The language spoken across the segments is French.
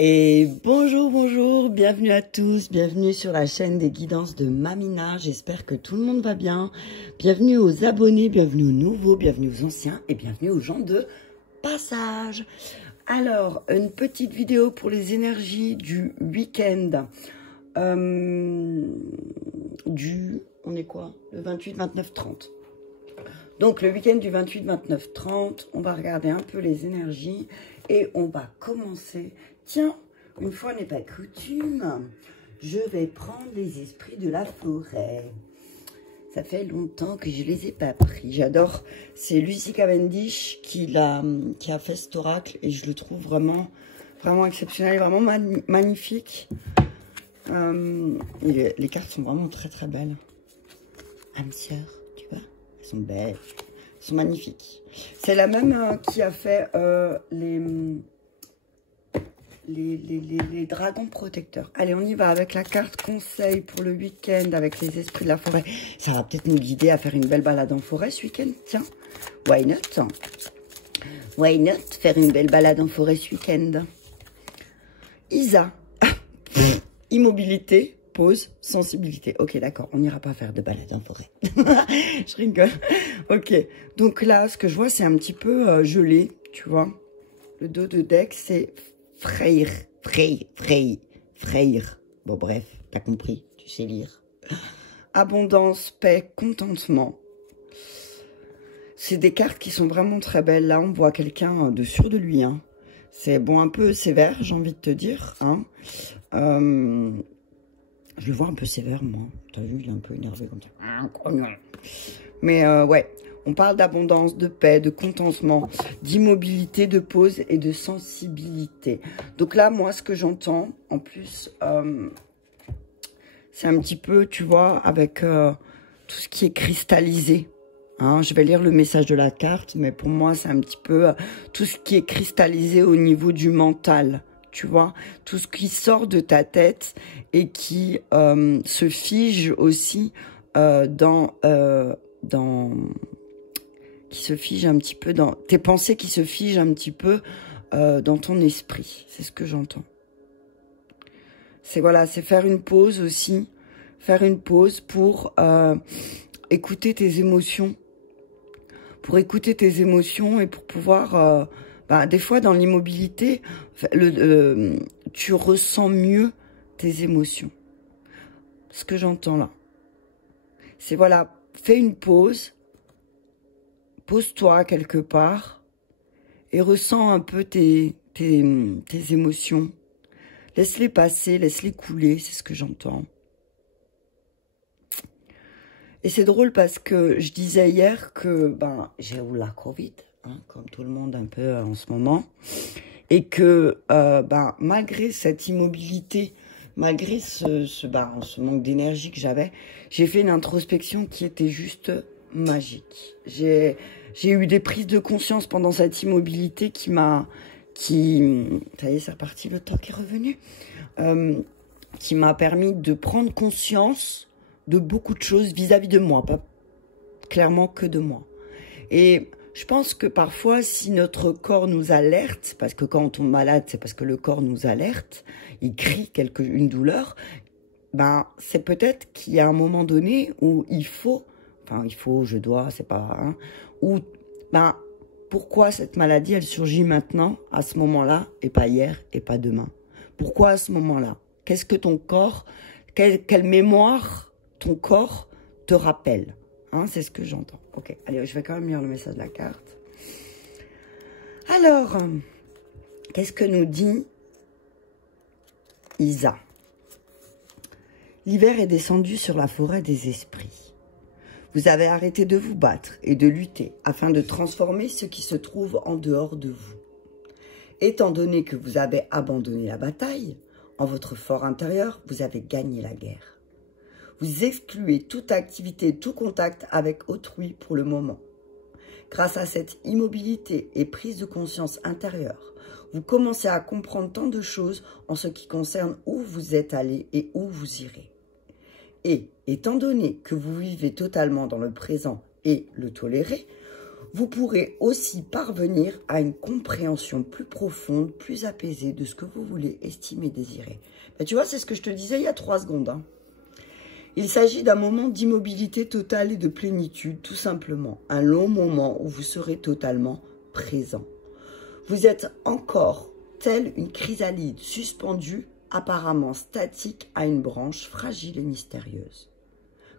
Et bonjour, bonjour, bienvenue à tous, bienvenue sur la chaîne des guidances de Mamina, j'espère que tout le monde va bien. Bienvenue aux abonnés, bienvenue aux nouveaux, bienvenue aux anciens et bienvenue aux gens de passage. Alors, une petite vidéo pour les énergies du week-end. On est quoi? Le 28, 29, 30. Donc, le week-end du 28, 29, 30, on va regarder un peu les énergies et on va commencer. Tiens, une fois n'est pas coutume, je vais prendre les esprits de la forêt. Ça fait longtemps que je les ai pas pris. J'adore. C'est Lucy Cavendish qui a fait cet oracle et je le trouve vraiment exceptionnel, vraiment magnifique. Les cartes sont vraiment très très belles. Âme sœur, tu vois, elles sont belles, elles sont magnifiques. C'est la même qui a fait les dragons protecteurs. Allez, on y va avec la carte conseil pour le week-end avec les esprits de la forêt. Ça va peut-être nous guider à faire une belle balade en forêt ce week-end. Tiens, why not? Why not faire une belle balade en forêt ce week-end? Isa. Immobilité, pause, sensibilité. Ok, d'accord, on n'ira pas faire de balade en forêt. Je rigole. Ok, donc là, ce que je vois, c'est un petit peu gelé, tu vois. Le dos de deck, c'est Freyr. Bon, bref, t'as compris, tu sais lire. Abondance, paix, contentement. C'est des cartes qui sont vraiment très belles. Là, on voit quelqu'un de sûr de lui. Hein. C'est bon, un peu sévère, j'ai envie de te dire. Hein. Je le vois un peu sévère, moi. T'as vu, il est un peu énervé comme ça. Mais ouais. On parle d'abondance, de paix, de contentement, d'immobilité, de pause et de sensibilité. Donc là, moi, ce que j'entends, en plus, c'est un petit peu, tu vois, avec tout ce qui est cristallisé. Hein, je vais lire le message de la carte, mais pour moi, c'est un petit peu tout ce qui est cristallisé au niveau du mental. Tu vois, tout ce qui sort de ta tête et qui se fige aussi qui se fige un petit peu dans tes pensées, qui se figent un petit peu dans ton esprit. C'est ce que j'entends. C'est voilà, c'est faire une pause aussi, faire une pause pour écouter tes émotions, et pour pouvoir, des fois dans l'immobilité, tu ressens mieux tes émotions. Ce que j'entends là, c'est voilà, fais une pause. Pose-toi quelque part et ressens un peu tes émotions. Laisse-les passer, laisse-les couler, c'est ce que j'entends. Et c'est drôle parce que je disais hier que j'ai eu la Covid, hein, comme tout le monde un peu en ce moment, et que malgré cette immobilité, malgré ce manque d'énergie que j'avais, j'ai fait une introspection qui était juste magique. J'ai eu des prises de conscience pendant cette immobilité ça y est, c'est reparti, le temps qui est revenu, qui m'a permis de prendre conscience de beaucoup de choses vis-à-vis de moi, pas clairement que de moi. Et je pense que parfois, si notre corps nous alerte, parce que quand on tombe malade, c'est parce que le corps nous alerte, il crie une douleur, c'est peut-être qu'il y a un moment donné où je dois, c'est pas, hein, ou, pourquoi cette maladie, elle surgit maintenant, à ce moment-là, et pas hier, et pas demain? Pourquoi à ce moment-là? Qu'est-ce que ton corps, quelle mémoire ton corps te rappelle? Hein, c'est ce que j'entends. Ok, allez, je vais quand même lire le message de la carte. Alors, qu'est-ce que nous dit Isa? L'hiver est descendu sur la forêt des esprits. Vous avez arrêté de vous battre et de lutter afin de transformer ce qui se trouve en dehors de vous. Étant donné que vous avez abandonné la bataille, en votre fort intérieur, vous avez gagné la guerre. Vous excluez toute activité, tout contact avec autrui pour le moment. Grâce à cette immobilité et prise de conscience intérieure, vous commencez à comprendre tant de choses en ce qui concerne où vous êtes allé et où vous irez. Et, étant donné que vous vivez totalement dans le présent et le tolérez, vous pourrez aussi parvenir à une compréhension plus profonde, plus apaisée de ce que vous voulez estimer, désirer. Ben, tu vois, c'est ce que je te disais il y a 3 secondes. Hein. Il s'agit d'un moment d'immobilité totale et de plénitude, tout simplement. Un long moment où vous serez totalement présent. Vous êtes encore telle une chrysalide suspendue, apparemment statique à une branche fragile et mystérieuse.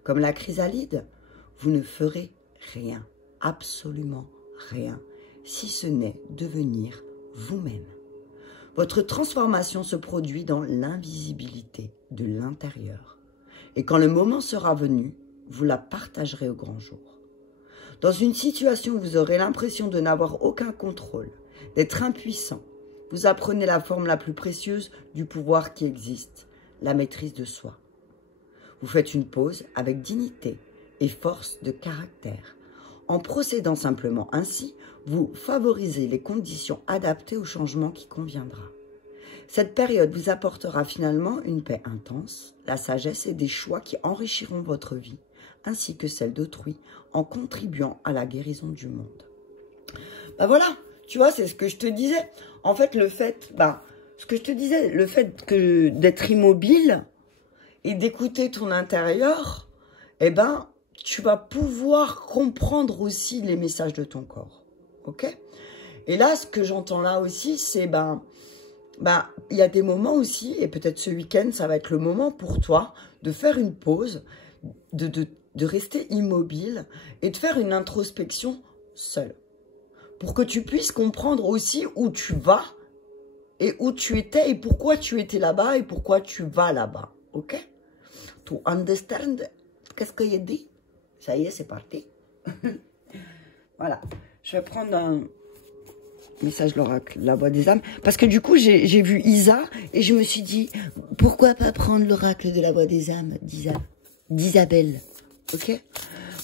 Comme la chrysalide, vous ne ferez rien, absolument rien, si ce n'est devenir vous-même. Votre transformation se produit dans l'invisibilité de l'intérieur. Et quand le moment sera venu, vous la partagerez au grand jour. Dans une situation où vous aurez l'impression de n'avoir aucun contrôle, d'être impuissant, vous apprenez la forme la plus précieuse du pouvoir qui existe, la maîtrise de soi. Vous faites une pause avec dignité et force de caractère. En procédant simplement ainsi, vous favorisez les conditions adaptées au changement qui conviendra. Cette période vous apportera finalement une paix intense, la sagesse et des choix qui enrichiront votre vie, ainsi que celle d'autrui, en contribuant à la guérison du monde. Ben voilà, tu vois, c'est ce que je te disais. En fait, le fait d'être immobile et d'écouter ton intérieur, eh ben, tu vas pouvoir comprendre aussi les messages de ton corps. Ok? Et là, ce que j'entends là aussi, c'est il y a des moments aussi, et peut-être ce week-end, ça va être le moment pour toi de faire une pause, de rester immobile et de faire une introspection seule. Pour que tu puisses comprendre aussi où tu vas et où tu étais et pourquoi tu étais là-bas et pourquoi tu vas là-bas. Ok? To understand, qu'est-ce que j'ai dit? Ça y est, c'est parti. Voilà. Je vais prendre un message de l'oracle, la voix des âmes. Parce que du coup, j'ai vu Isa et je me suis dit, pourquoi pas prendre l'oracle de la voix des âmes d'Isabelle. Ok?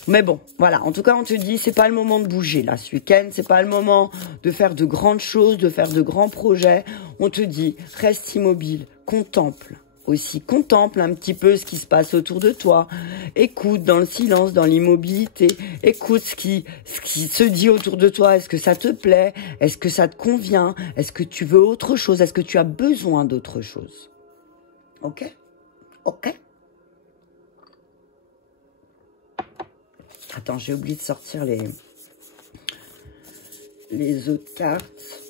Mais bon, voilà. En tout cas, on te dit, c'est pas le moment de bouger là ce week-end. C'est pas le moment de faire de grandes choses, de faire de grands projets. On te dit, reste immobile, contemple. Aussi, contemple un petit peu ce qui se passe autour de toi. Écoute dans le silence, dans l'immobilité. Écoute ce qui se dit autour de toi. Est-ce que ça te plaît? Est-ce que ça te convient? Est-ce que tu veux autre chose? Est-ce que tu as besoin d'autre chose? Ok? Ok? Attends, j'ai oublié de sortir les autres cartes.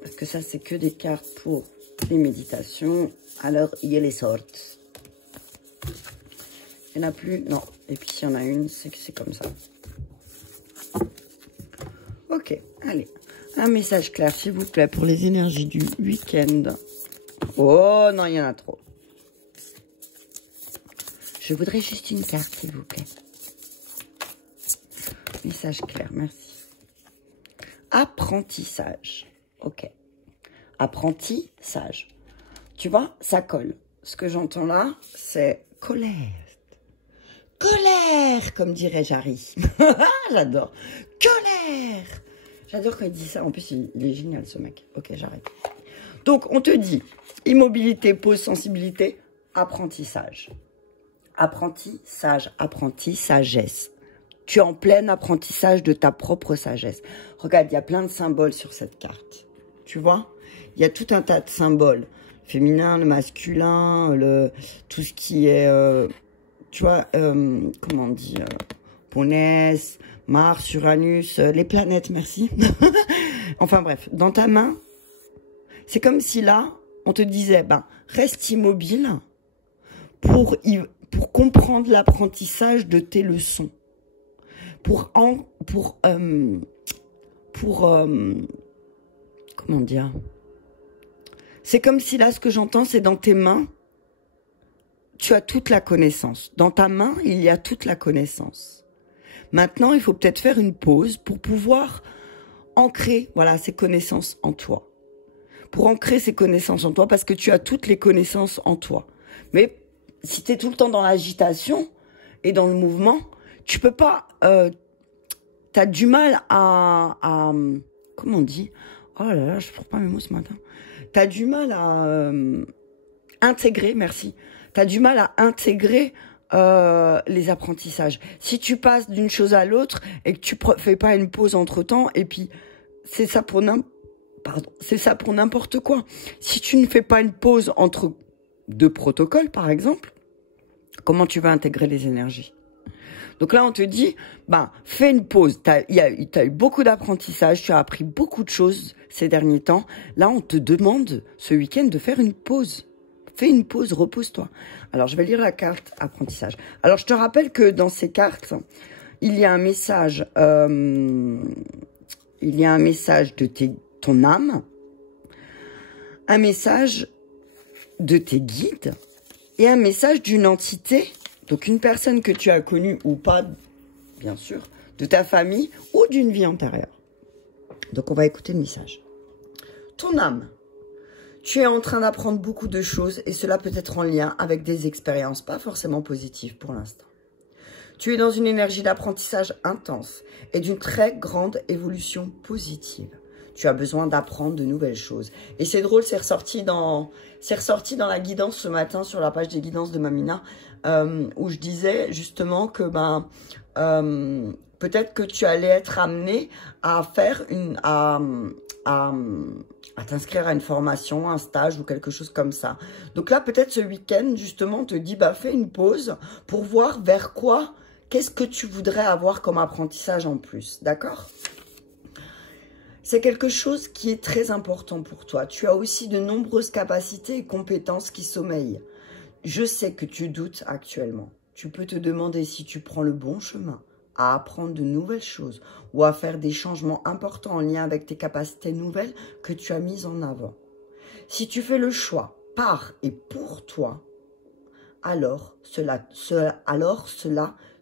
Parce que ça, c'est que des cartes pour les méditations. Alors, il les sortent. Il n'y en a plus? Non. Et puis, s'il y en a une, c'est que c'est comme ça. Ok, allez. Un message clair, s'il vous plaît, pour les énergies du week-end. Oh, non, il y en a trop. Je voudrais juste une carte, s'il vous plaît. Message clair, merci. Apprentissage. Ok. Apprentissage. Tu vois, ça colle. Ce que j'entends là, c'est colère. Colère, comme dirait Jarry. J'adore. Colère. J'adore quand il dit ça. En plus, il est génial, ce mec. Ok, j'arrête. Donc, on te dit immobilité, pause, sensibilité, apprentissage. Apprentissage, sagesse. Tu es en plein apprentissage de ta propre sagesse. Regarde, il y a plein de symboles sur cette carte. Tu vois? Il y a tout un tas de symboles. Féminin, le masculin, tout ce qui est, tu vois, comment on dit, Ponès, Mars, Uranus, les planètes, merci. Enfin bref, dans ta main, c'est comme si là, on te disait, reste immobile pour comprendre l'apprentissage de tes leçons. Comment dire? C'est comme si là, ce que j'entends, c'est dans tes mains, tu as toute la connaissance. Dans ta main, il y a toute la connaissance. Maintenant, il faut peut-être faire une pause pour pouvoir ancrer, voilà, ces connaissances en toi. Pour ancrer ces connaissances en toi, parce que tu as toutes les connaissances en toi. Mais si tu es tout le temps dans l'agitation et dans le mouvement, tu peux pas... tu as du mal à... Comment on dit? Oh là là, je ne trouve pas mes mots ce matin. Tu as du mal à intégrer, merci. Tu as du mal à intégrer les apprentissages. Si tu passes d'une chose à l'autre et que tu fais pas une pause entre-temps, et puis c'est ça pour n'importe quoi. Si tu ne fais pas une pause entre deux protocoles, par exemple, comment tu vas intégrer les énergies? Donc là, on te dit, fais une pause. T'as eu beaucoup d'apprentissage, tu as appris beaucoup de choses ces derniers temps. Là, on te demande ce week-end de faire une pause. Fais une pause, repose-toi. Alors, je vais lire la carte apprentissage. Alors, je te rappelle que dans ces cartes, il y a un message, de ton âme, un message de tes guides et un message d'une entité. Donc, une personne que tu as connue ou pas, bien sûr, de ta famille ou d'une vie antérieure. Donc, on va écouter le message. Ton âme, tu es en train d'apprendre beaucoup de choses et cela peut être en lien avec des expériences pas forcément positives pour l'instant. Tu es dans une énergie d'apprentissage intense et d'une très grande évolution positive. Tu as besoin d'apprendre de nouvelles choses. Et c'est drôle, c'est ressorti dans la guidance ce matin sur la page des guidances de Mamina, où je disais justement que peut-être que tu allais être amené à faire à t'inscrire à une formation, un stage ou quelque chose comme ça. Donc là, peut-être ce week-end, justement, on te dit, fais une pause pour voir vers quoi, qu'est-ce que tu voudrais avoir comme apprentissage en plus, d'accord ? C'est quelque chose qui est très important pour toi. Tu as aussi de nombreuses capacités et compétences qui sommeillent. Je sais que tu doutes actuellement. Tu peux te demander si tu prends le bon chemin à apprendre de nouvelles choses ou à faire des changements importants en lien avec tes capacités nouvelles que tu as mises en avant. Si tu fais le choix par et pour toi, alors cela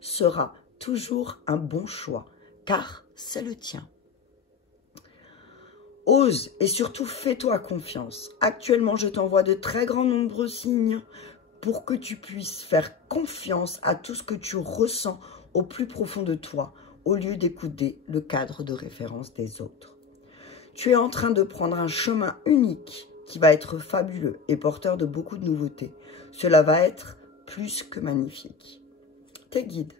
sera toujours un bon choix, car c'est le tien. Ose et surtout fais-toi confiance. Actuellement, je t'envoie de très grands nombreux signes pour que tu puisses faire confiance à tout ce que tu ressens au plus profond de toi, au lieu d'écouter le cadre de référence des autres. Tu es en train de prendre un chemin unique qui va être fabuleux et porteur de beaucoup de nouveautés. Cela va être plus que magnifique. Tes guides.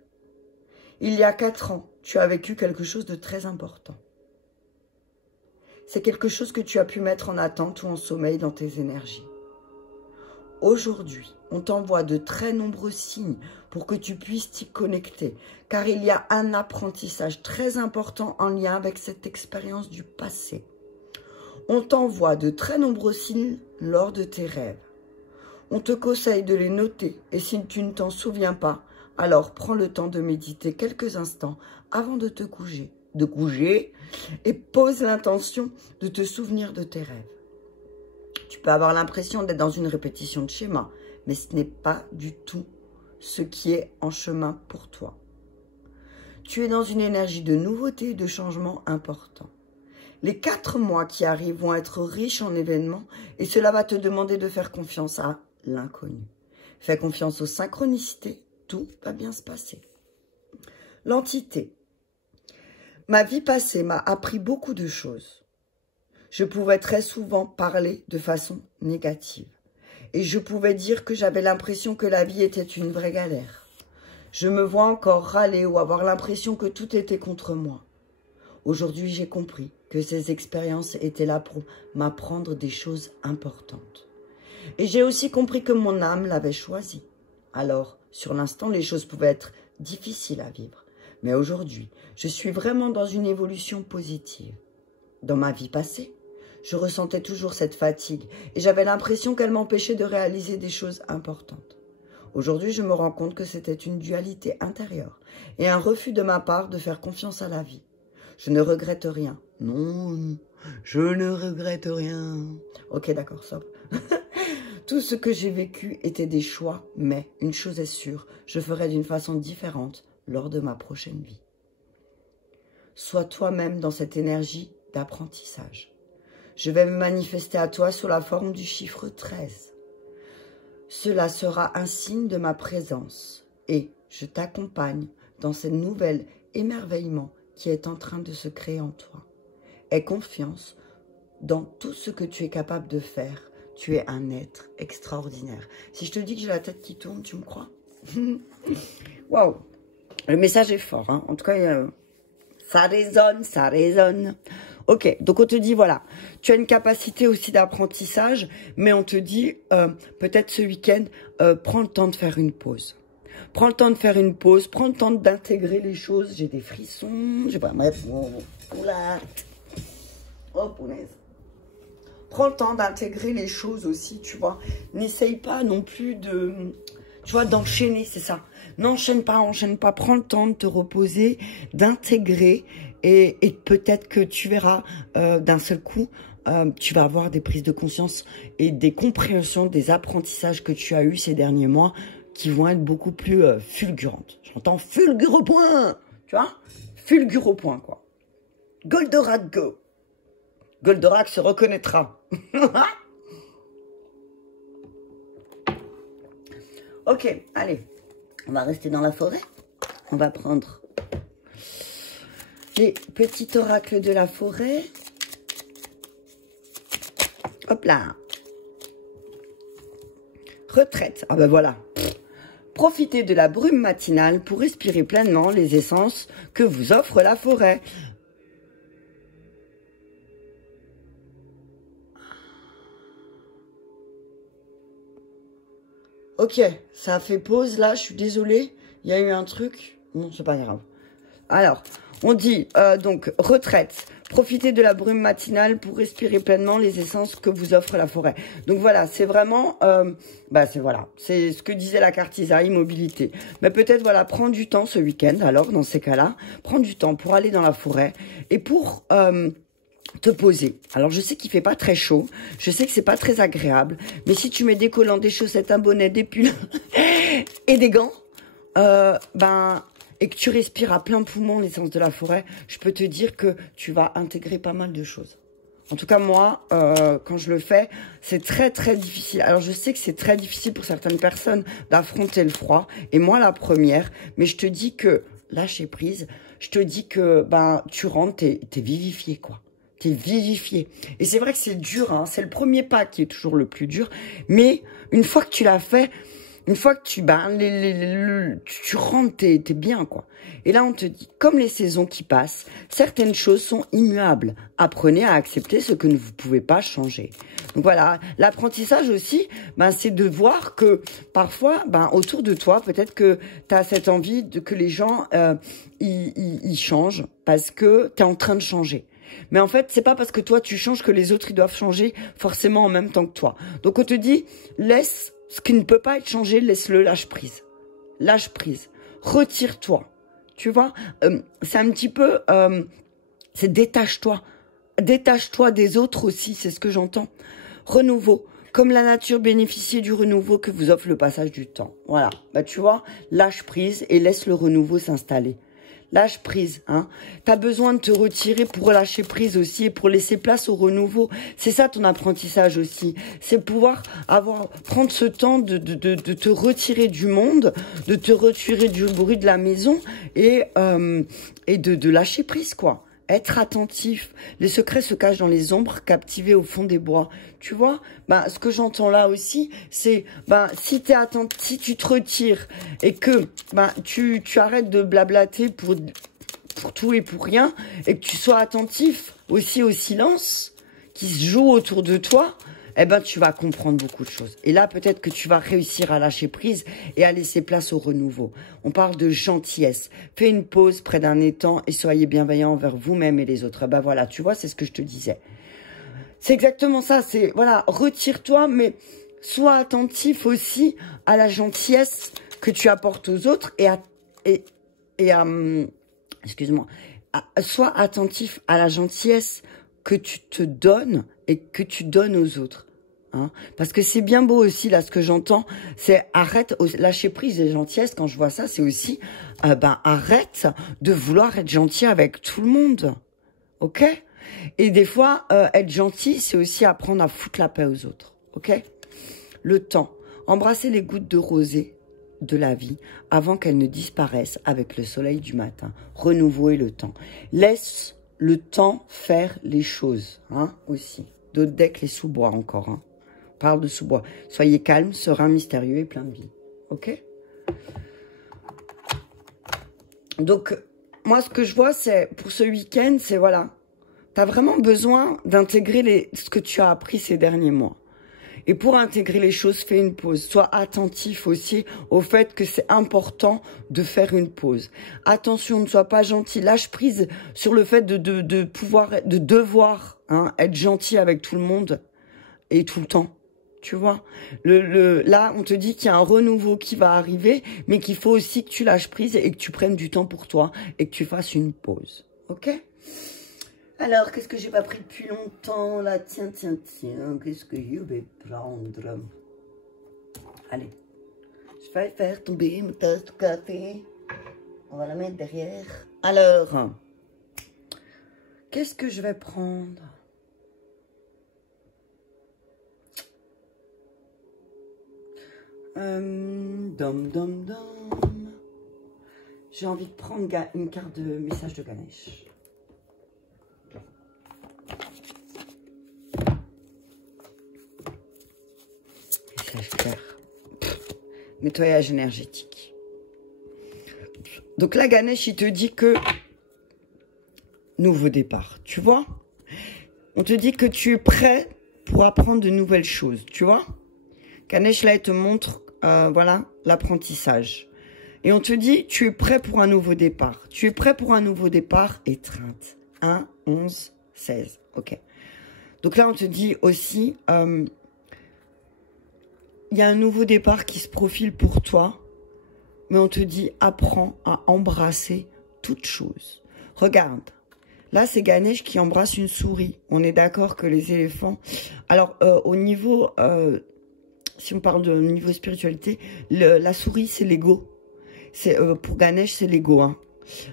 Il y a 4 ans, tu as vécu quelque chose de très important. C'est quelque chose que tu as pu mettre en attente ou en sommeil dans tes énergies. Aujourd'hui, on t'envoie de très nombreux signes pour que tu puisses t'y connecter, car il y a un apprentissage très important en lien avec cette expérience du passé. On t'envoie de très nombreux signes lors de tes rêves. On te conseille de les noter et si tu ne t'en souviens pas, alors prends le temps de méditer quelques instants avant de te coucher. Et pose l'intention de te souvenir de tes rêves. Tu peux avoir l'impression d'être dans une répétition de schéma, mais ce n'est pas du tout ce qui est en chemin pour toi. Tu es dans une énergie de nouveauté et de changement important. Les 4 mois qui arrivent vont être riches en événements et cela va te demander de faire confiance à l'inconnu. Fais confiance aux synchronicités, tout va bien se passer. L'entité. Ma vie passée m'a appris beaucoup de choses. Je pouvais très souvent parler de façon négative. Et je pouvais dire que j'avais l'impression que la vie était une vraie galère. Je me vois encore râler ou avoir l'impression que tout était contre moi. Aujourd'hui, j'ai compris que ces expériences étaient là pour m'apprendre des choses importantes. Et j'ai aussi compris que mon âme l'avait choisi. Alors, sur l'instant, les choses pouvaient être difficiles à vivre. Mais aujourd'hui, je suis vraiment dans une évolution positive. Dans ma vie passée, je ressentais toujours cette fatigue et j'avais l'impression qu'elle m'empêchait de réaliser des choses importantes. Aujourd'hui, je me rends compte que c'était une dualité intérieure et un refus de ma part de faire confiance à la vie. Je ne regrette rien. Non, je ne regrette rien. Ok, d'accord, stop. Tout ce que j'ai vécu était des choix, mais une chose est sûre, je ferai d'une façon différente lors de ma prochaine vie. Sois toi-même dans cette énergie d'apprentissage. Je vais me manifester à toi sous la forme du chiffre 13. Cela sera un signe de ma présence et je t'accompagne dans ce nouvel émerveillement qui est en train de se créer en toi. Aie confiance dans tout ce que tu es capable de faire. Tu es un être extraordinaire. Si je te dis que j'ai la tête qui tourne, tu me crois ? Waouh. Le message est fort, hein. En tout cas, ça résonne, ça résonne. Ok, donc on te dit, voilà, tu as une capacité aussi d'apprentissage, mais on te dit, peut-être ce week-end, prends le temps de faire une pause. Prends le temps de faire une pause, prends le temps d'intégrer les choses. J'ai des frissons, je sais pas, bref, oula. Oh, punaise. Prends le temps d'intégrer les choses aussi, tu vois. N'essaye pas non plus de, tu vois, d'enchaîner, c'est ça. N'enchaîne pas, enchaîne pas. Prends le temps de te reposer, d'intégrer et peut-être que tu verras d'un seul coup, tu vas avoir des prises de conscience et des compréhensions des apprentissages que tu as eus ces derniers mois qui vont être beaucoup plus fulgurantes. J'entends fulgure au point, tu vois, fulgure au point, quoi. Goldorak go. Goldorak se reconnaîtra. Ok, allez. On va rester dans la forêt. On va prendre les petits oracles de la forêt. Hop là. Retraite. Ah ben voilà. Profitez de la brume matinale pour respirer pleinement les essences que vous offre la forêt. Ok, ça a fait pause là, je suis désolée. Il y a eu un truc. Non, c'est pas grave. Alors, on dit donc retraite. Profitez de la brume matinale pour respirer pleinement les essences que vous offre la forêt. Donc voilà, c'est vraiment, c'est ce que disait la carte Isa, immobilité. Mais peut-être voilà, prends du temps ce week-end. Alors dans ces cas-là, prends du temps pour aller dans la forêt et pour te poser. Alors je sais qu'il fait pas très chaud, je sais que c'est pas très agréable, mais si tu mets des collants, des chaussettes, un bonnet, des pulls et des gants, et que tu respires à plein poumon l'essence de la forêt, je peux te dire que tu vas intégrer pas mal de choses. En tout cas, moi, quand je le fais, c'est très, très difficile. Alors, je sais que c'est très difficile pour certaines personnes d'affronter le froid. Et moi, la première. Mais je te dis que, lâcher prise, je te dis que, tu rentres, t'es vivifié, quoi. T'es vivifié. Et c'est vrai que c'est dur, hein. C'est le premier pas qui est toujours le plus dur. Mais, une fois que tu l'as fait, une fois que tu rentres, t'es bien, quoi. Et là, on te dit, comme les saisons qui passent, certaines choses sont immuables. Apprenez à accepter ce que vous ne pouvez pas changer. Donc voilà, l'apprentissage aussi, c'est de voir que parfois, autour de toi, peut-être que tu as cette envie que les gens, ils changent parce que tu es en train de changer. Mais en fait, c'est pas parce que toi, tu changes que les autres, ils doivent changer forcément en même temps que toi. Donc on te dit, laisse ce qui ne peut pas être changé, laisse-le, lâche prise. Lâche prise. Retire-toi. Tu vois, c'est un petit peu, c'est détache-toi. Détache-toi des autres aussi, c'est ce que j'entends. Renouveau. Comme la nature bénéficie du renouveau que vous offre le passage du temps. Voilà. Tu vois, lâche prise et laisse le renouveau s'installer. Lâche prise, hein. T'as besoin de te retirer pour lâcher prise aussi et pour laisser place au renouveau. C'est ça ton apprentissage aussi. C'est pouvoir prendre ce temps de te retirer du monde, de te retirer du bruit de la maison et de lâcher prise, quoi. Être attentif. Les secrets se cachent dans les ombres, captivés au fond des bois. Tu vois, ce que j'entends là aussi, c'est, si t'es attentif, si tu te retires et que, tu arrêtes de blablater pour tout et pour rien et que tu sois attentif aussi au silence qui se joue autour de toi, tu vas comprendre beaucoup de choses. Et là, peut-être que tu vas réussir à lâcher prise et à laisser place au renouveau. On parle de gentillesse. Fais une pause près d'un étang et soyez bienveillant envers vous-même et les autres. Voilà, tu vois, c'est ce que je te disais. C'est exactement ça. C'est, voilà, retire-toi, mais sois attentif aussi à la gentillesse que tu apportes aux autres excuse-moi, sois attentif à la gentillesse que tu te donnes et que tu donnes aux autres. Hein, parce que c'est bien beau aussi, là, ce que j'entends, c'est arrête, lâcher prise et gentillesse, quand je vois ça, c'est aussi, arrête de vouloir être gentil avec tout le monde. Ok? Et des fois, être gentil, c'est aussi apprendre à foutre la paix aux autres. Ok? Le temps. Embrasser les gouttes de rosée de la vie avant qu'elles ne disparaissent avec le soleil du matin. Renouveau et le temps. Laisse le temps faire les choses, hein, aussi. D'autres decks, les sous-bois encore, hein. On parle de sous-bois. Soyez calme, serein, mystérieux et plein de vie. Ok? Donc, moi, ce que je vois, c'est, pour ce week-end, c'est voilà. Tu as vraiment besoin d'intégrer ce que tu as appris ces derniers mois. Et pour intégrer les choses, fais une pause. Sois attentif aussi au fait que c'est important de faire une pause. Attention, ne sois pas gentil. Lâche prise sur le fait de pouvoir, de devoir être gentil avec tout le monde et tout le temps. Tu vois, là, on te dit qu'il y a un renouveau qui va arriver, mais qu'il faut aussi que tu lâches prise et que tu prennes du temps pour toi et que tu fasses une pause. Ok ? Alors, qu'est-ce que j'ai pas pris depuis longtemps, là? Tiens, qu'est-ce que je vais prendre? Allez, je vais faire tomber ma tasse de café. On va la mettre derrière. Alors, qu'est-ce que je vais prendre? J'ai envie de prendre une carte de message de Ganesh. Nettoyage énergétique. Donc là, Ganesh, il te dit que nouveau départ, tu vois. On te dit que tu es prêt pour apprendre de nouvelles choses, tu vois. Ganesh, là, il te montre, voilà, l'apprentissage. Et on te dit, tu es prêt pour un nouveau départ. Tu es prêt pour un nouveau départ, étreinte. 1, 11, 16. Ok. Donc là, on te dit aussi, il y a un nouveau départ qui se profile pour toi, mais on te dit, apprends à embrasser toute chose. Regarde, là, c'est Ganesh qui embrasse une souris. On est d'accord que les éléphants... Alors, au niveau... si on parle de niveau spiritualité, la souris, c'est l'ego. Pour Ganesh, c'est l'ego. Hein.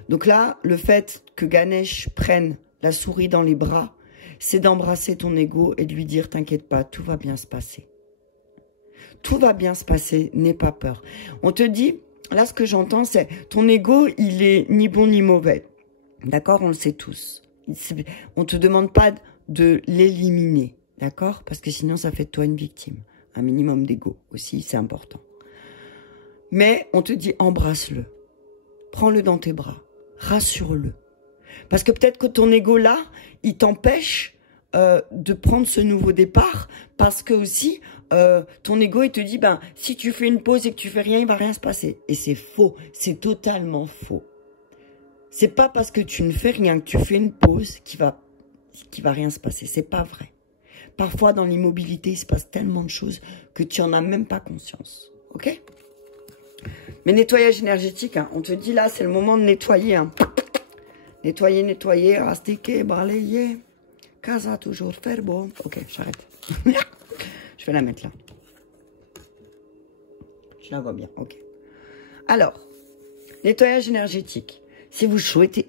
Donc là, le fait que Ganesh prenne la souris dans les bras, c'est d'embrasser ton ego et de lui dire, t'inquiète pas, tout va bien se passer. Tout va bien se passer, n'aie pas peur. On te dit, là, ce que j'entends, c'est ton ego, il est ni bon ni mauvais. D'accord, on le sait tous. On te demande pas de l'éliminer, d'accord? Parce que sinon, ça fait de toi une victime. Un minimum d'ego aussi, c'est important. Mais on te dit, embrasse-le. Prends-le dans tes bras. Rassure-le. Parce que peut-être que ton ego, là, il t'empêche de prendre ce nouveau départ. Parce que aussi, ton ego, il te dit, ben, si tu fais une pause et que tu fais rien, il va rien se passer. Et c'est faux. C'est totalement faux. C'est pas parce que tu ne fais rien, que tu fais une pause, qu'il va rien se passer. C'est pas vrai. Parfois, dans l'immobilité, il se passe tellement de choses que tu n'en as même pas conscience. Ok? Mais nettoyage énergétique, hein, on te dit là, c'est le moment de nettoyer. Hein. Nettoyer, rastiquer, balayer. Casa toujours faire beau. Ok, j'arrête. Je vais la mettre là. Je la vois bien, ok. Alors, nettoyage énergétique. Si vous souhaitez,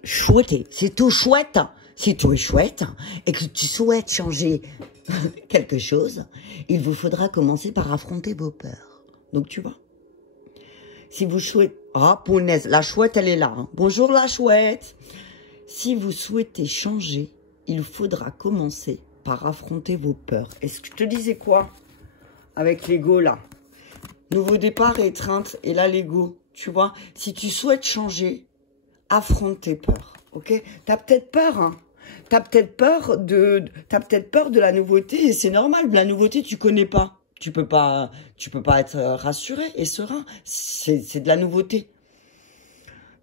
c'est tout chouette. Si tout est chouette et que tu souhaites changer quelque chose, il vous faudra commencer par affronter vos peurs. Donc, tu vois. Si vous souhaitez... Ah, punaise, la chouette, elle est là. Hein. Bonjour, la chouette. Si vous souhaitez changer, il faudra commencer par affronter vos peurs. Est-ce que je te disais quoi avec l'ego, là? Nouveau départ, étreinte, et là, l'ego. Tu vois, si tu souhaites changer, affronte tes peurs. Ok? T'as peut-être peur, hein? T'as peut-être peur de la nouveauté, et c'est normal. La nouveauté, tu connais pas. Tu peux pas être rassuré et serein. C'est de la nouveauté.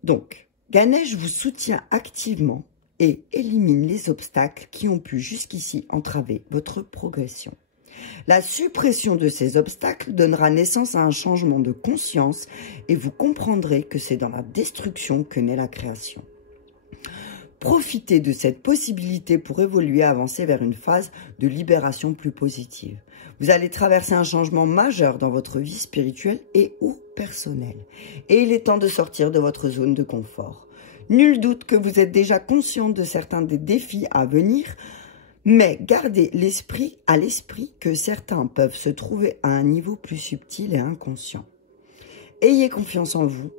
Donc, Ganesh vous soutient activement et élimine les obstacles qui ont pu jusqu'ici entraver votre progression. La suppression de ces obstacles donnera naissance à un changement de conscience et vous comprendrez que c'est dans la destruction que naît la création. Profitez de cette possibilité pour évoluer, avancer vers une phase de libération plus positive. Vous allez traverser un changement majeur dans votre vie spirituelle et ou personnelle. Et il est temps de sortir de votre zone de confort. Nul doute que vous êtes déjà conscient de certains des défis à venir, mais gardez à l'esprit que certains peuvent se trouver à un niveau plus subtil et inconscient. Ayez confiance en vous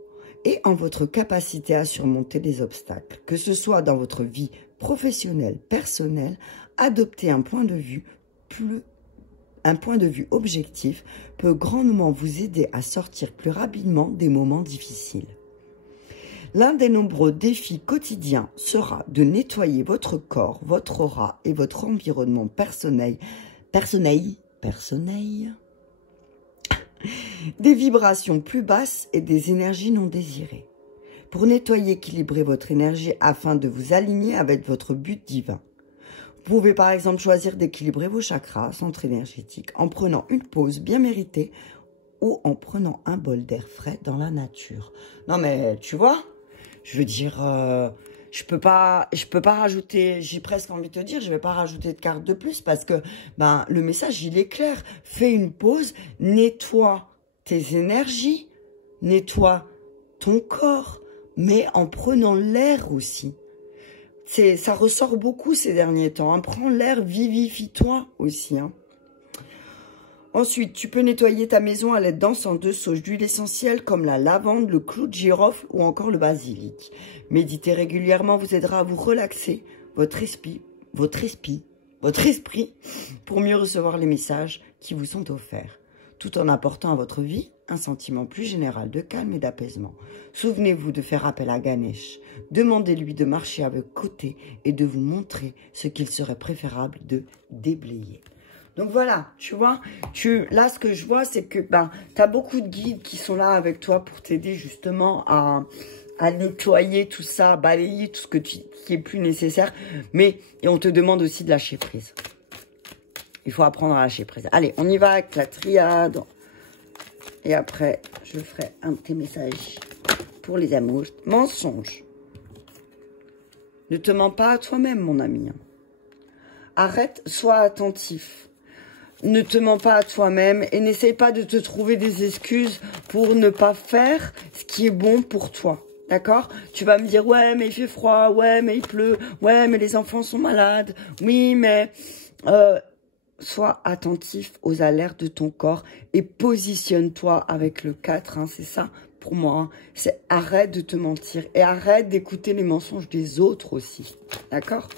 et en votre capacité à surmonter des obstacles. Que ce soit dans votre vie professionnelle, personnelle, adopter un point de vue objectif peut grandement vous aider à sortir plus rapidement des moments difficiles. L'un des nombreux défis quotidiens sera de nettoyer votre corps, votre aura et votre environnement personnel, des vibrations plus basses et des énergies non désirées. Pour nettoyer et équilibrer votre énergie afin de vous aligner avec votre but divin. Vous pouvez par exemple choisir d'équilibrer vos chakras, centres énergétiques, en prenant une pause bien méritée ou en prenant un bol d'air frais dans la nature. Non mais tu vois, je veux dire, je peux pas rajouter, j'ai presque envie de te dire, je vais pas rajouter de carte de plus parce que ben le message il est clair. Fais une pause, nettoie tes énergies, nettoie ton corps, mais en prenant l'air aussi. Ça ressort beaucoup ces derniers temps. Hein. Prends l'air, vivifie-toi aussi. Hein. Ensuite, tu peux nettoyer ta maison à l'aide d'encens de sauge d'huile essentielle comme la lavande, le clou de girofle ou encore le basilic. Méditer régulièrement vous aidera à vous relaxer votre esprit pour mieux recevoir les messages qui vous sont offerts, tout en apportant à votre vie un sentiment plus général de calme et d'apaisement. Souvenez-vous de faire appel à Ganesh. Demandez-lui de marcher à vos côtés et de vous montrer ce qu'il serait préférable de déblayer. Donc voilà, tu vois, là ce que je vois c'est que ben, tu as beaucoup de guides qui sont là avec toi pour t'aider justement à nettoyer tout ça, balayer tout ce qui est plus nécessaire. Mais et on te demande aussi de lâcher prise. Il faut apprendre à lâcher prise. Allez, on y va avec la triade. Et après, je ferai un petit message pour les amours. Mensonge. Ne te mens pas à toi-même, mon ami. Arrête, sois attentif. Ne te mens pas à toi-même et n'essaye pas de te trouver des excuses pour ne pas faire ce qui est bon pour toi. D'accord? Tu vas me dire, ouais, mais il fait froid, ouais, mais il pleut, ouais, mais les enfants sont malades, oui, mais... sois attentif aux alertes de ton corps et positionne-toi avec le 4, hein, c'est ça pour moi. Hein. C'est arrête de te mentir et arrête d'écouter les mensonges des autres aussi. D'accord?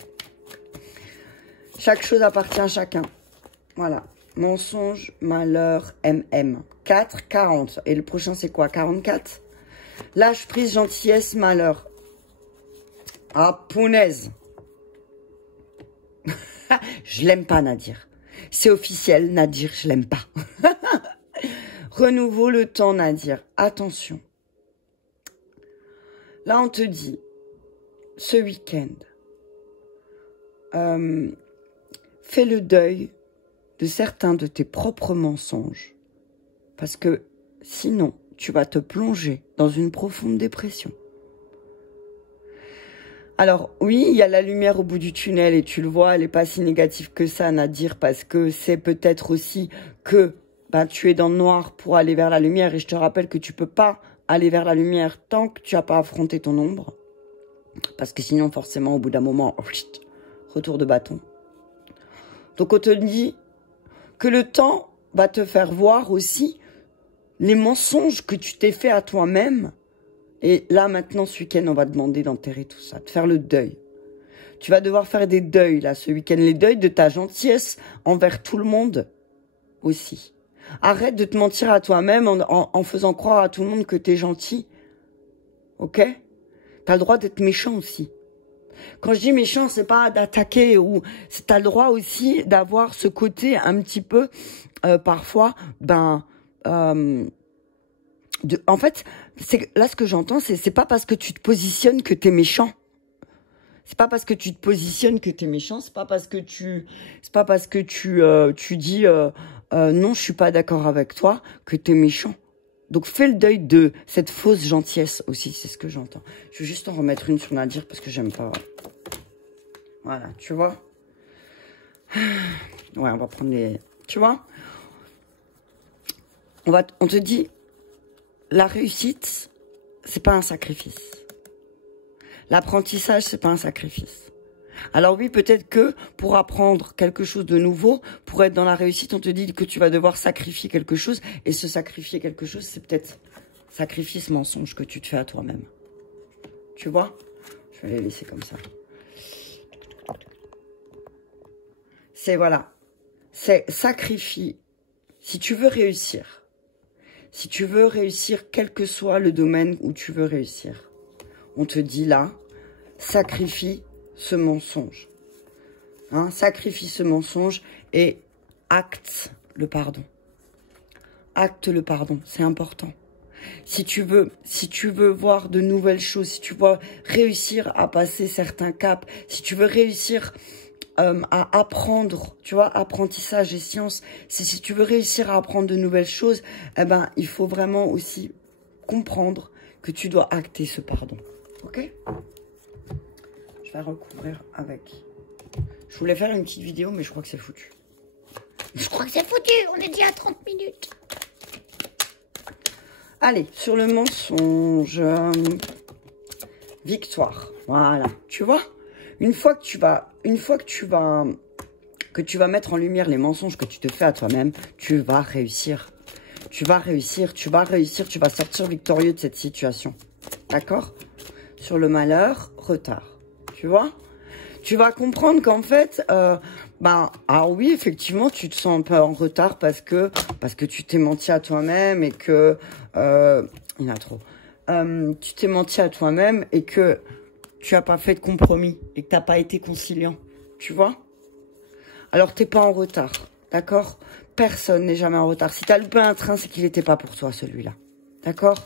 Chaque chose appartient à chacun. Voilà. Mensonge, malheur, MM. 4, 40. Et le prochain, c'est quoi? 44. Lâche prise, gentillesse, malheur. Ah, punaise. Je l'aime pas, Nadir. C'est officiel, Nadir, je l'aime pas. Renouveau le temps, Nadir. Attention. Là, on te dit, ce week-end, fais le deuil de certains de tes propres mensonges. Parce que sinon, tu vas te plonger dans une profonde dépression. Alors, oui, il y a la lumière au bout du tunnel et tu le vois, elle n'est pas si négative que ça, Nadir, parce que c'est peut-être aussi que tu es dans le noir pour aller vers la lumière. Et je te rappelle que tu peux pas aller vers la lumière tant que tu n'as pas affronté ton ombre. Parce que sinon, forcément, au bout d'un moment, retour de bâton. Donc, on te dit que le temps va te faire voir aussi les mensonges que tu t'es fait à toi-même. Et là, maintenant, ce week-end, on va te demander d'enterrer tout ça, de faire le deuil. Tu vas devoir faire des deuils, là, ce week-end. Les deuils de ta gentillesse envers tout le monde aussi. Arrête de te mentir à toi-même en faisant croire à tout le monde que t'es gentil. Ok? T'as le droit d'être méchant aussi. Quand je dis méchant, c'est pas d'attaquer ou... T'as le droit aussi d'avoir ce côté un petit peu, parfois, en fait, là, ce que j'entends, c'est pas parce que tu te positionnes que t'es méchant. C'est pas parce que tu te positionnes que t'es méchant. C'est pas parce que tu dis non, je suis pas d'accord avec toi que t'es méchant. Donc fais le deuil de cette fausse gentillesse aussi. C'est ce que j'entends. Je vais juste en remettre une sur Nadir parce que j'aime pas. Voilà, tu vois. Ouais, on va prendre les. Tu vois. On te dit. La réussite, c'est pas un sacrifice. L'apprentissage, c'est pas un sacrifice. Alors oui, peut-être que pour apprendre quelque chose de nouveau, pour être dans la réussite, on te dit que tu vas devoir sacrifier quelque chose. Et ce sacrifier quelque chose, c'est peut-être sacrifice mensonge que tu te fais à toi-même. Tu vois? Je vais les laisser comme ça. C'est, voilà. C'est sacrifier. Si tu veux réussir, quel que soit le domaine où tu veux réussir, on te dit là, sacrifie ce mensonge. Hein, sacrifie ce mensonge et acte le pardon. Acte le pardon, c'est important. Si tu veux voir de nouvelles choses, si tu veux réussir à passer certains caps, si tu veux réussir à apprendre, tu vois, apprentissage et sciences, si tu veux réussir à apprendre de nouvelles choses, eh ben, il faut vraiment aussi comprendre que tu dois acter ce pardon. Ok? Je vais recouvrir avec... Je voulais faire une petite vidéo, mais je crois que c'est foutu. Je crois que c'est foutu, on est déjà à 30 minutes. Allez, sur le mensonge. Victoire. Voilà. Tu vois, une fois que tu vas mettre en lumière les mensonges que tu te fais à toi-même, tu vas réussir. Tu vas sortir victorieux de cette situation. D'accord? Sur le malheur, retard. Tu vois? Tu vas comprendre qu'en fait, ah oui, effectivement, tu te sens un peu en retard parce que tu t'es menti à toi-même et que, il y en a trop. Tu t'es menti à toi-même et que tu n'as pas fait de compromis et que tu n'as pas été conciliant. Tu vois? Alors, t'es pas en retard. D'accord? Personne n'est jamais en retard. Si tu as loupé un train, c'est qu'il n'était pas pour toi, celui-là. D'accord?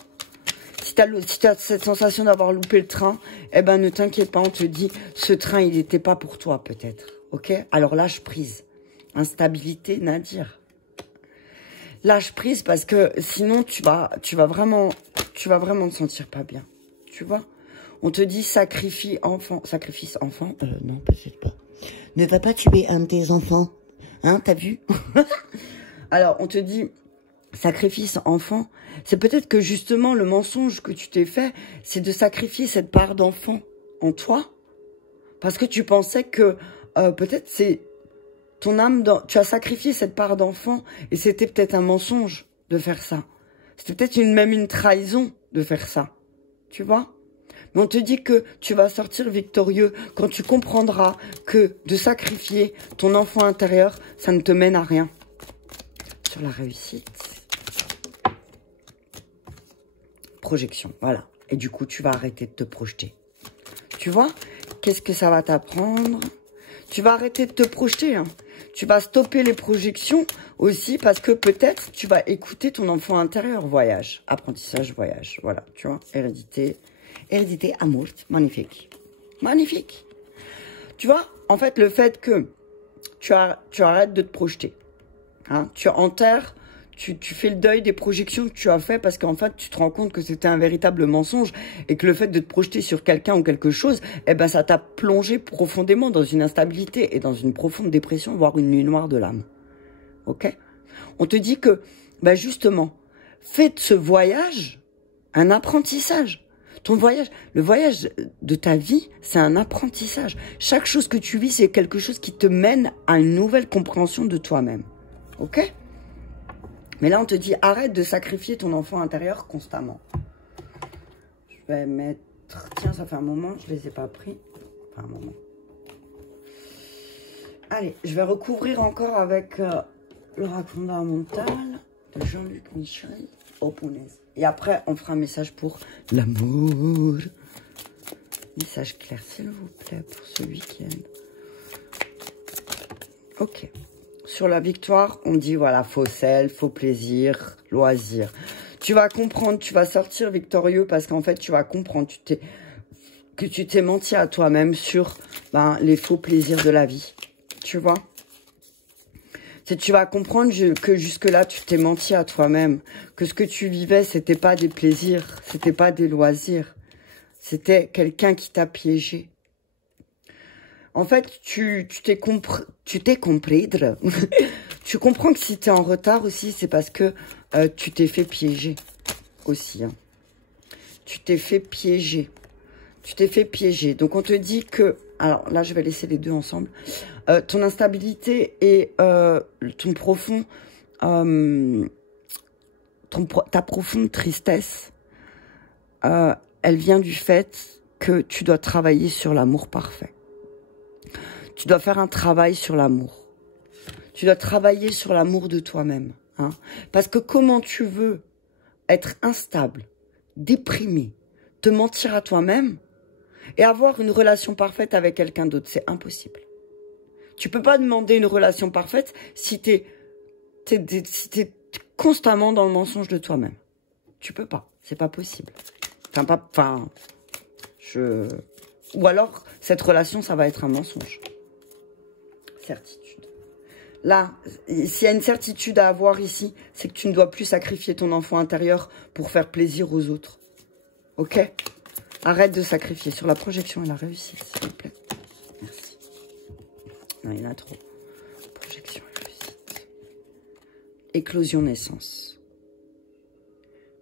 Si tu as cette sensation d'avoir loupé le train, eh ben, ne t'inquiète pas, on te dit, ce train, il n'était pas pour toi, peut-être. Ok? Alors, lâche prise. Instabilité, Nadir. Lâche prise parce que sinon, tu vas vraiment te sentir pas bien. Tu vois? On te dit, sacrifice enfant. Non, peut-être pas. Ne va pas tuer un de tes enfants. Hein, t'as vu? Alors, on te dit, sacrifice enfant. C'est peut-être que justement, le mensonge que tu t'es fait, c'est de sacrifier cette part d'enfant en toi. Parce que tu pensais que peut-être c'est ton âme, tu as sacrifié cette part d'enfant et c'était peut-être un mensonge de faire ça. C'était peut-être même une trahison de faire ça. Tu vois? Mais on te dit que tu vas sortir victorieux quand tu comprendras que de sacrifier ton enfant intérieur, ça ne te mène à rien. Sur la réussite. Projection, voilà. Et du coup, tu vas arrêter de te projeter. Tu vois? Qu'est-ce que ça va t'apprendre? Tu vas arrêter de te projeter. Hein. Tu vas stopper les projections aussi parce que peut-être tu vas écouter ton enfant intérieur. Voyage, apprentissage, voyage. Voilà, tu vois? Hérédité. Hérédité, amour, magnifique. Magnifique. Tu vois, en fait, le fait que tu arrêtes de te projeter. Hein, tu enterres, tu fais le deuil des projections que tu as fait parce qu'en fait, tu te rends compte que c'était un véritable mensonge et que le fait de te projeter sur quelqu'un ou quelque chose, eh ben, ça t'a plongé profondément dans une instabilité et dans une profonde dépression, voire une nuit noire de l'âme. Ok? On te dit que, ben justement, fais de ce voyage un apprentissage. Ton voyage, le voyage de ta vie, c'est un apprentissage. Chaque chose que tu vis, c'est quelque chose qui te mène à une nouvelle compréhension de toi-même. Ok? Mais là, on te dit, arrête de sacrifier ton enfant intérieur constamment. Je vais mettre... Tiens, ça fait un moment, je ne les ai pas pris. Enfin, un moment. Allez, je vais recouvrir encore avec le raconteur mental de Jean-Luc Michel. Oh, punaise. Et après, on fera un message pour l'amour. Message clair, s'il vous plaît, pour ce week-end. Ok. Sur la victoire, on dit, voilà, faux sel, faux plaisir, loisir. Tu vas comprendre, tu vas sortir victorieux parce qu'en fait, tu vas comprendre que tu t'es menti à toi-même sur les faux plaisirs de la vie. Tu vois? Tu vas comprendre que jusque-là, tu t'es menti à toi-même. Que ce que tu vivais, c'était pas des plaisirs, c'était pas des loisirs. C'était quelqu'un qui t'a piégé. En fait, tu t'es compris. Tu comprends que si tu es en retard aussi, c'est parce que tu t'es fait piéger aussi. Hein. Tu t'es fait piéger. Tu t'es fait piéger. Donc, on te dit que... Alors là, je vais laisser les deux ensemble. Ton instabilité et ton profond... ta profonde tristesse, elle vient du fait que tu dois travailler sur l'amour parfait. Tu dois faire un travail sur l'amour. Tu dois travailler sur l'amour de toi-même. Hein? Parce que comment tu veux être instable, déprimé, te mentir à toi-même et avoir une relation parfaite avec quelqu'un d'autre. C'est impossible. Tu peux pas demander une relation parfaite si t'es constamment dans le mensonge de toi-même. Tu peux pas. C'est pas possible. Ou alors, cette relation, ça va être un mensonge. Certitude. Là, s'il y a une certitude à avoir ici, c'est que tu ne dois plus sacrifier ton enfant intérieur pour faire plaisir aux autres. Ok? Arrête de sacrifier. Sur la projection et la réussite, s'il vous plaît. Merci. Non, il y en a trop. Projection et réussite. Éclosion, naissance.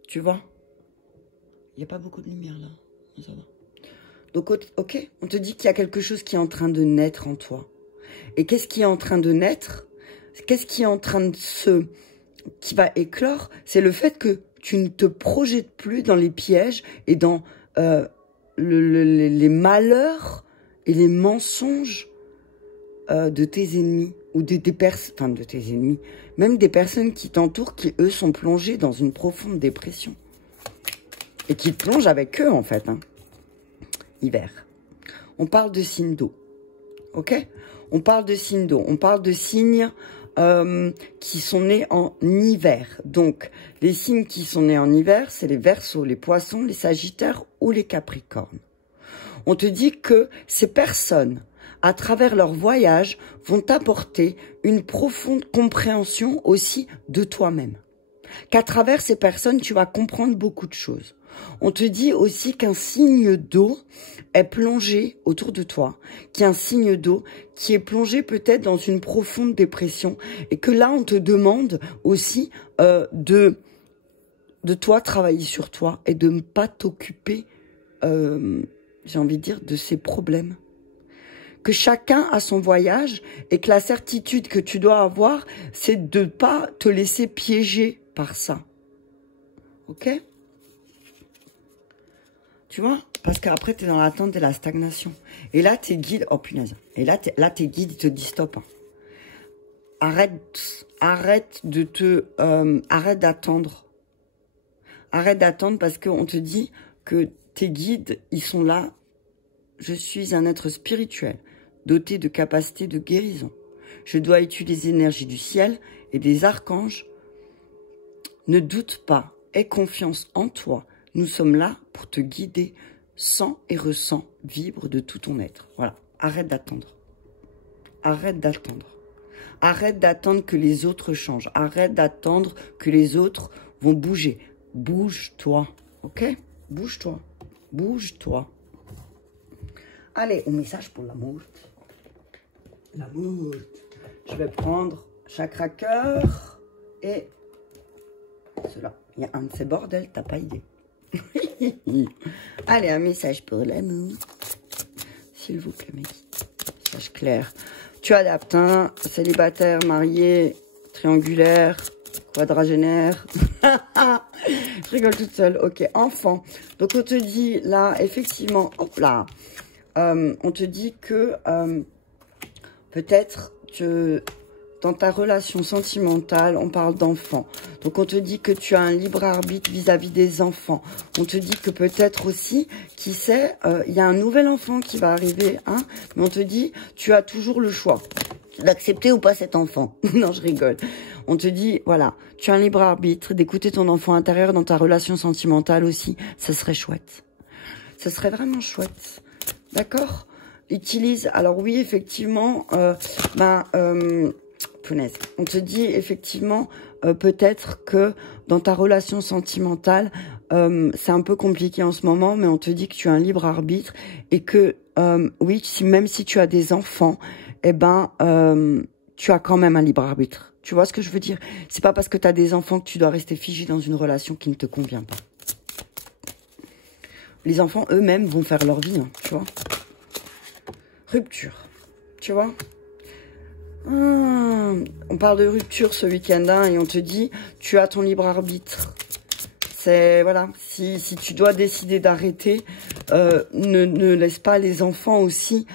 Tu vois? Il n'y a pas beaucoup de lumière là. Ça va. Donc, ok, on te dit qu'il y a quelque chose qui est en train de naître en toi. Et qu'est-ce qui est en train de naître? Qu'est-ce qui est en train de qui va éclore? C'est le fait que tu ne te projettes plus dans les pièges et dans les malheurs et les mensonges de tes ennemis ou de tes ennemis, même des personnes qui t'entourent qui, eux, sont plongés dans une profonde dépression. Et qui te plongent avec eux, en fait. Hein. Hiver. On parle de signes d'eau. Ok? On parle de signes d'eau. On parle de signes qui sont nés en hiver. Donc, les signes qui sont nés en hiver, c'est les Verseaux, les Poissons, les Sagittaires ou les Capricornes. On te dit que ces personnes, à travers leur voyage, vont t'apporter une profonde compréhension aussi de toi-même. Qu'à travers ces personnes, tu vas comprendre beaucoup de choses. On te dit aussi qu'un signe d'eau est plongé autour de toi, qu'il y a un signe d'eau qui est plongé peut-être dans une profonde dépression et que là, on te demande aussi de toi travailler sur toi et de ne pas t'occuper, j'ai envie de dire, de ces problèmes. Que chacun a son voyage et que la certitude que tu dois avoir, c'est de ne pas te laisser piéger par ça. Ok ? Tu vois? Parce qu'après, tu es dans l'attente de la stagnation. Et là, tes guides... Oh, punaise. Et là, tes guides, ils te disent stop. Hein. Arrête d'attendre. Arrête d'attendre parce qu'on te dit que tes guides, ils sont là. Je suis un être spirituel, doté de capacités de guérison. Je dois utiliser l'énergie du ciel et des archanges. Ne doute pas. Aie confiance en toi. Nous sommes là pour te guider. Sens et ressens, vibre de tout ton être. Voilà. Arrête d'attendre. Arrête d'attendre. Arrête d'attendre que les autres changent. Arrête d'attendre que les autres vont bouger. Bouge-toi. Ok? Bouge-toi. Bouge-toi. Allez, au message pour l'amour. L'amour. Je vais prendre chakra cœur et cela. Il y a un de ces bordels, t'as pas idée. Allez, un message pour l'amour. S'il vous plaît, mec. Message clair. Tu adaptes, hein. Célibataire, marié, triangulaire, quadragénaire. Je rigole toute seule. Ok, enfant. Donc, on te dit, là, effectivement, hop là. On te dit que peut-être dans ta relation sentimentale, on parle d'enfants. Donc, on te dit que tu as un libre arbitre vis-à-vis des enfants. On te dit que peut-être aussi, qui sait, il y a un nouvel enfant qui va arriver, hein. Mais on te dit, tu as toujours le choix d'accepter ou pas cet enfant. Non, je rigole. On te dit, voilà, tu as un libre arbitre, d'écouter ton enfant intérieur dans ta relation sentimentale aussi. Ça serait chouette. Ça serait vraiment chouette. D'accord? Utilise, alors oui, effectivement, punaise. On te dit effectivement peut-être que dans ta relation sentimentale, c'est un peu compliqué en ce moment, mais on te dit que tu as un libre arbitre et que oui, même si tu as des enfants, eh ben tu as quand même un libre arbitre. Tu vois ce que je veux dire? C'est pas parce que tu as des enfants que tu dois rester figé dans une relation qui ne te convient pas. Les enfants eux-mêmes vont faire leur vie, hein, tu vois. Rupture, tu vois. On parle de rupture ce week-end, hein, et on te dit, tu as ton libre arbitre. C'est, voilà, si tu dois décider d'arrêter, ne laisse pas les enfants aussi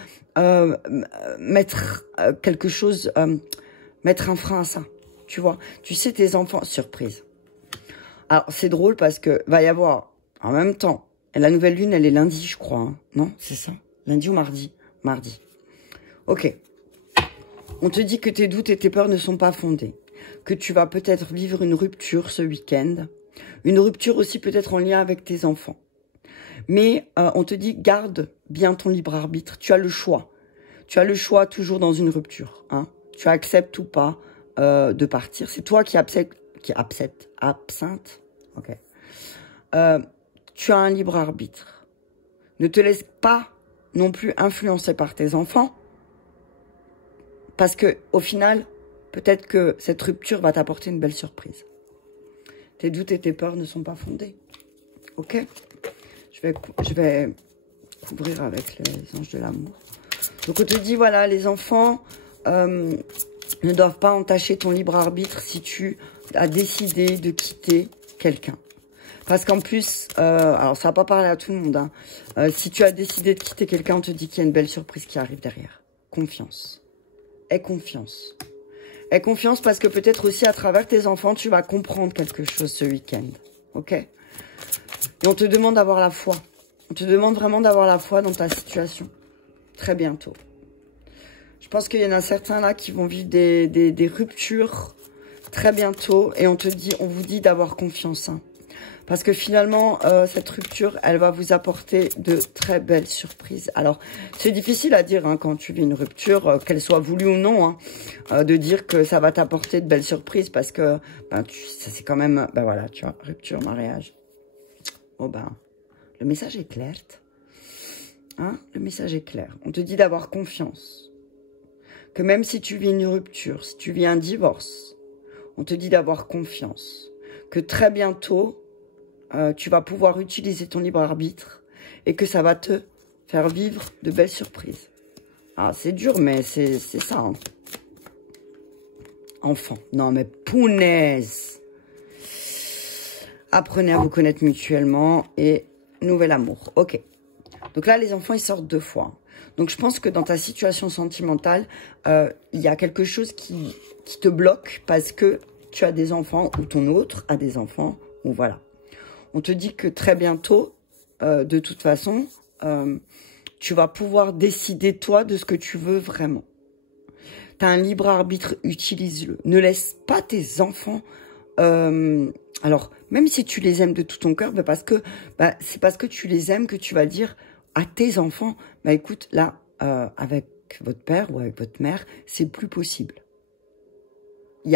mettre quelque chose, mettre un frein à ça, tu vois. Tu sais, tes enfants, surprise. Alors, c'est drôle parce que va y avoir, en même temps, Et la nouvelle lune, elle est lundi, je crois. Hein. Non, c'est ça? Lundi ou mardi? Mardi. Ok. On te dit que tes doutes et tes peurs ne sont pas fondés. Que tu vas peut-être vivre une rupture ce week-end. Une rupture aussi peut-être en lien avec tes enfants. Mais on te dit, garde bien ton libre arbitre. Tu as le choix. Tu as le choix toujours dans une rupture. Hein. Tu acceptes ou pas de partir. C'est toi qui absinthe. Ok. Tu as un libre arbitre. Ne te laisse pas non plus influencer par tes enfants. Parce que au final, peut-être que cette rupture va t'apporter une belle surprise. Tes doutes et tes peurs ne sont pas fondés. Ok? Je vais couvrir avec les anges de l'amour. Donc on te dit, voilà, les enfants ne doivent pas entacher ton libre arbitre si tu as décidé de quitter quelqu'un. Parce qu'en plus, alors ça va pas parler à tout le monde, hein, si tu as décidé de quitter quelqu'un, on te dit qu'il y a une belle surprise qui arrive derrière. Confiance. Aie confiance. Aie confiance parce que peut-être aussi à travers tes enfants, tu vas comprendre quelque chose ce week-end. Ok? Et on te demande d'avoir la foi. On te demande vraiment d'avoir la foi dans ta situation. Très bientôt. Je pense qu'il y en a certains là qui vont vivre des ruptures très bientôt. Et on vous dit d'avoir confiance. Hein. Parce que finalement, cette rupture, elle va vous apporter de très belles surprises. Alors, c'est difficile à dire hein, quand tu vis une rupture, qu'elle soit voulue ou non, hein, de dire que ça va t'apporter de belles surprises. Parce que ben, ça c'est quand même, ben voilà, tu vois, rupture, mariage. Oh ben, le message est clair. Hein, le message est clair. On te dit d'avoir confiance. Que même si tu vis une rupture, si tu vis un divorce, on te dit d'avoir confiance. Que très bientôt, tu vas pouvoir utiliser ton libre arbitre et que ça va te faire vivre de belles surprises. Ah, c'est dur, mais c'est ça. Hein. Enfant. Non, mais punaise. Apprenez à vous connaître mutuellement et nouvel amour. Ok. Donc là, les enfants, ils sortent 2 fois. Donc, je pense que dans ta situation sentimentale, il y a quelque chose qui te bloque parce que tu as des enfants ou ton autre a des enfants ou voilà. On te dit que très bientôt, de toute façon, tu vas pouvoir décider toi de ce que tu veux vraiment. Tu as un libre arbitre, utilise-le. Ne laisse pas tes enfants... alors, même si tu les aimes de tout ton cœur, c'est parce que tu les aimes que tu vas dire à tes enfants, bah écoute, là, avec votre père ou avec votre mère, c'est plus possible. On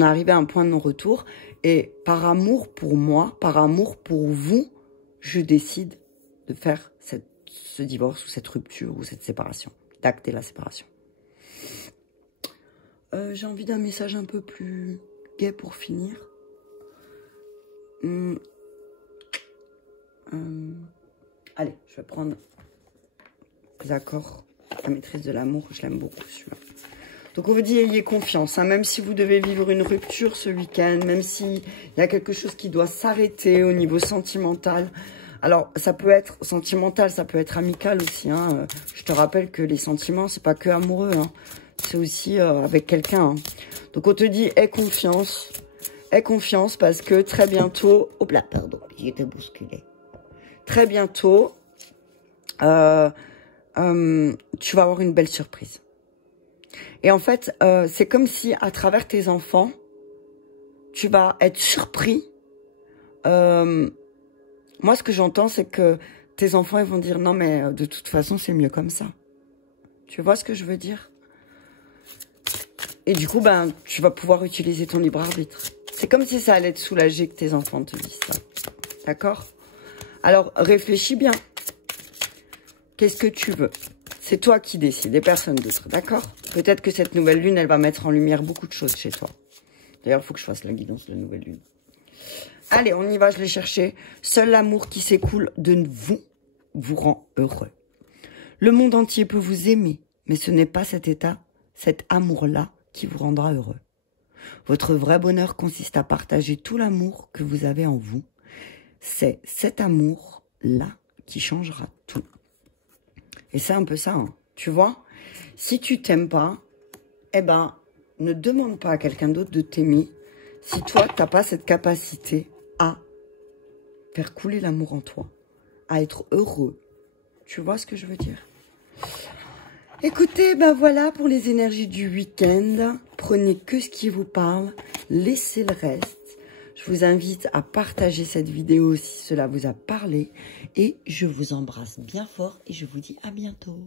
est arrivé à un point de non-retour et par amour pour moi, par amour pour vous, je décide de faire ce divorce ou cette rupture ou cette séparation, d'acter la séparation. J'ai envie d'un message un peu plus gai pour finir. Allez, je vais prendre les accords. La maîtrise de l'amour, je l'aime beaucoup celui-là. Donc on vous dit, ayez confiance, hein, même si vous devez vivre une rupture ce week-end, même s'il y a quelque chose qui doit s'arrêter au niveau sentimental. Alors, ça peut être sentimental, ça peut être amical aussi. Hein. Je te rappelle que les sentiments, c'est pas que amoureux, hein. C'est aussi avec quelqu'un. Hein. Donc on te dit, aie confiance. Aie confiance parce que très bientôt... Hop là, pardon, j'ai été bousculée. Très bientôt, tu vas avoir une belle surprise. Et en fait, c'est comme si à travers tes enfants, tu vas être surpris. Moi, ce que j'entends, c'est que tes enfants, ils vont dire, non, mais de toute façon, c'est mieux comme ça. Tu vois ce que je veux dire? Et du coup, ben, tu vas pouvoir utiliser ton libre arbitre. C'est comme si ça allait te soulager que tes enfants te disent ça. D'accord? Alors, réfléchis bien. Qu'est-ce que tu veux? C'est toi qui décides et personne d'autre, d'accord? Peut-être que cette nouvelle lune, elle va mettre en lumière beaucoup de choses chez toi. D'ailleurs, il faut que je fasse la guidance de nouvelle lune. Allez, on y va, je l'ai cherché. Seul l'amour qui s'écoule de vous rend heureux. Le monde entier peut vous aimer, mais ce n'est pas cet état, cet amour-là qui vous rendra heureux. Votre vrai bonheur consiste à partager tout l'amour que vous avez en vous. C'est cet amour-là qui changera tout. Et c'est un peu ça, hein. Tu vois, si tu t'aimes pas, eh ben, ne demande pas à quelqu'un d'autre de t'aimer si toi, tu n'as pas cette capacité à faire couler l'amour en toi. à être heureux. Tu vois ce que je veux dire? Écoutez, ben voilà pour les énergies du week-end. Prenez que ce qui vous parle, laissez le reste. Je vous invite à partager cette vidéo si cela vous a parlé. Et je vous embrasse bien fort et je vous dis à bientôt.